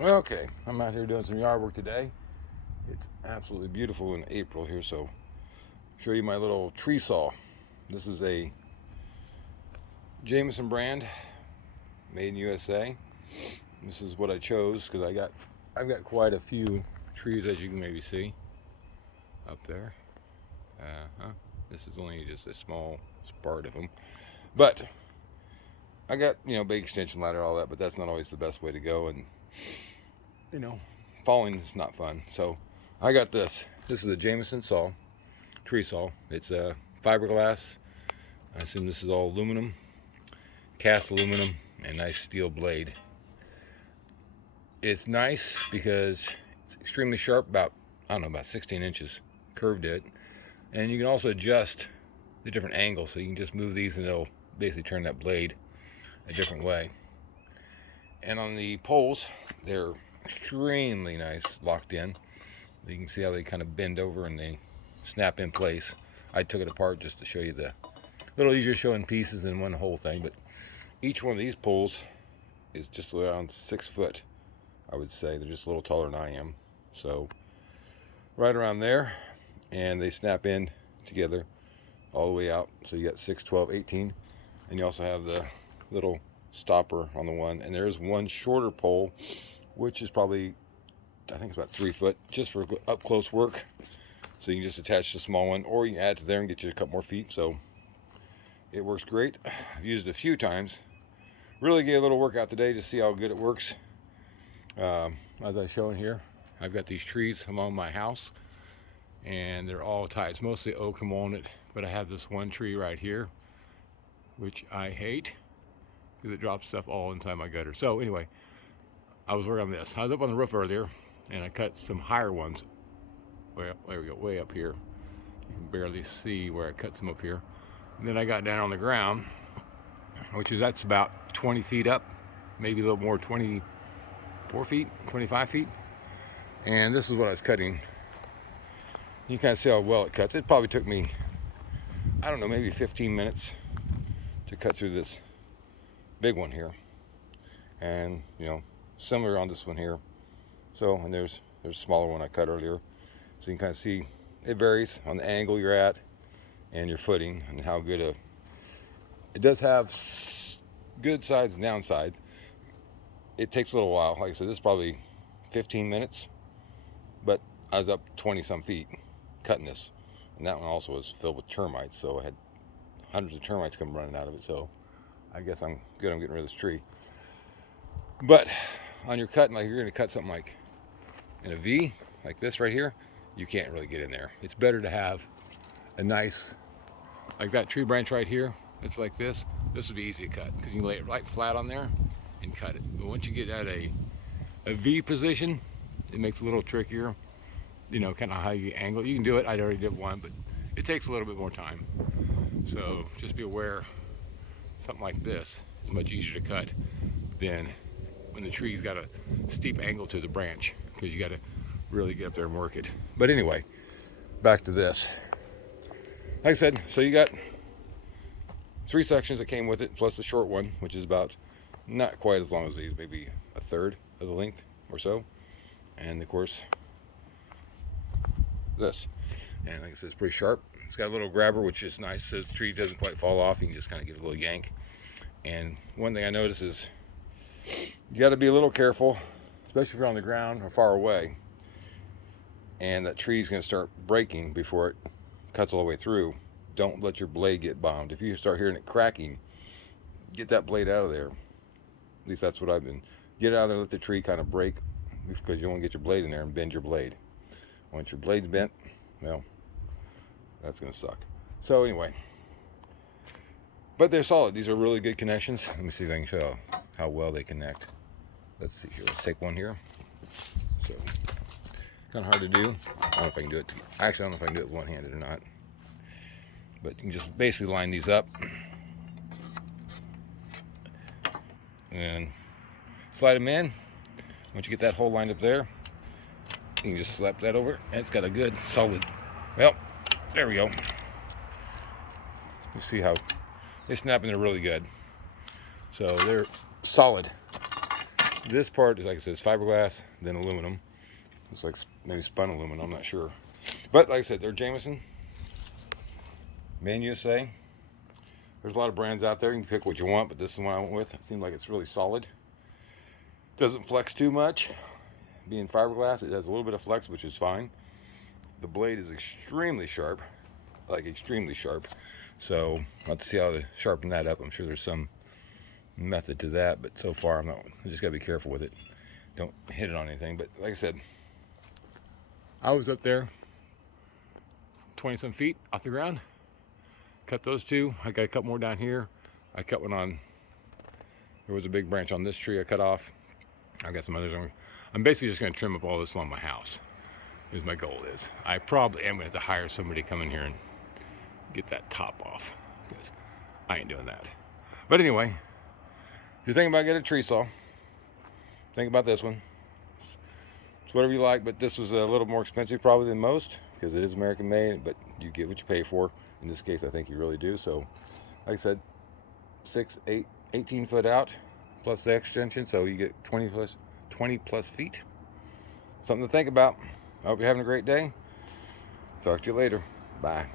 Okay, I'm out here doing some yard work today. It's absolutely beautiful in April here, so I'll show you my little tree saw. This is a Jameson brand, made in USA. This is what I chose because I've got quite a few trees, as you can maybe see up there. This is only just a small part of them, but I got big extension ladder, all that, but that's not always the best way to go, and you know, falling is not fun. So I got this. This is a Jameson saw, tree saw. It's a fiberglass. I assume this is all aluminum, cast aluminum, and nice steel blade. It's nice because it's extremely sharp, about 16 inches, curved it, and you can also adjust the different angles, so you can just move these and it'll basically turn that blade a different way. And on the poles, they're extremely nice, locked in. You can see how they kind of bend over and they snap in place. I took it apart just to show you a little easier to show in pieces than one whole thing, but each one of these poles is just around 6 foot, I would say. They're just a little taller than I am, so right around there, and they snap in together all the way out, so you got 6, 12, 18, and you also have the little stopper on the one, and there's one shorter pole which is probably, I think it's about 3 foot, just for up close work, so you can just attach the small one, or you can add to there and get you a couple more feet. So it works great. I've used it a few times. Really gave a little workout today to see how good it works. As I show in here, I've got these trees along my house, and they're all tied. It's mostly oak and walnut, but I have this one tree right here, which I hate because it drops stuff all inside my gutter. So anyway, I was working on this. I was up on the roof earlier, and I cut some higher ones. Well, there we go, way up here. You can barely see where I cut some up here. And then I got down on the ground, that's about 20 feet up, maybe a little more, 24 feet, 25 feet. And this is what I was cutting. You can kind of see how well it cuts. It probably took me, I don't know, maybe 15 minutes to cut through this big one here. And, similar on this one here. So, and there's a smaller one I cut earlier. So you can kind of see it varies on the angle you're at and your footing and how good it does have good sides and downsides. It takes a little while. Like I said, this is probably 15 minutes, but I was up 20 some feet cutting this, and that one also was filled with termites, so I had hundreds of termites come running out of it. So I guess I'm good. I'm getting rid of this tree. But on your cutting, like you're going to cut something like in a V, like this right here, you can't really get in there. It's better to have a nice, like that tree branch right here, it's like this. This would be easy to cut because you can lay it right flat on there and cut it. But once you get at a V position, it makes it a little trickier, kind of how you angle it. You can do it. I already did one, but it takes a little bit more time. So just be aware, something like this is much easier to cut than when the tree's got a steep angle to the branch, because you got to really get up there and work it. But anyway, back to this. Like I said, so you got 3 sections that came with it, plus the short one, which is about not quite as long as these, maybe a third of the length or so. And of course, this. And like I said, it's pretty sharp. It's got a little grabber, which is nice, so the tree doesn't quite fall off. You can just kind of give it a little yank. And one thing I notice is you got to be a little careful, especially if you're on the ground or far away, and that tree's going to start breaking before it cuts all the way through. Don't let your blade get bombed. If you start hearing it cracking, get that blade out of there. At least that's what I've been. Get it out of there, let the tree kind of break, because you don't want to get your blade in there and bend your blade. Once your blade's bent, well, that's going to suck. So anyway, but they're solid. These are really good connections. Let me see if I can show how well they connect. Let's see here. Let's take one here. So, kind of hard to do. I don't know if I can do it. Actually, I don't know if I can do it one-handed or not. But you can just basically line these up and slide them in. Once you get that hole lined up there, you can just slap that over, and it's got a good solid. Well, there we go. You see how they snap in there really good. So they're solid. This part is, like I said, it's fiberglass, then aluminum. It's like maybe spun aluminum, I'm not sure. But like I said, they're Jameson, Man USA. There's a lot of brands out there. You can pick what you want, but this is the one I went with. It seems like it's really solid. Doesn't flex too much. Being fiberglass, it has a little bit of flex, which is fine. The blade is extremely sharp, like extremely sharp. So I'll have to see how to sharpen that up. I'm sure there's some method to that, but so far I just gotta be careful with it. Don't hit it on anything. But like I said, I was up there 20 some feet off the ground, cut those two. I got a couple more down here. I cut one on, there was a big branch on this tree I cut off. I got some others. I'm basically just going to trim up all this along my house, is my goal is. I probably am going to have to hire somebody to come in here and get that top off, because I ain't doing that. But anyway, if you're thinking about getting a tree saw, think about this one. It's whatever you like, but this was a little more expensive probably than most, because it is American made, but you get what you pay for. In this case, I think you really do. So, like I said, 18 foot out, plus the extension, so you get 20 plus feet. Something to think about. I hope you're having a great day. Talk to you later. Bye.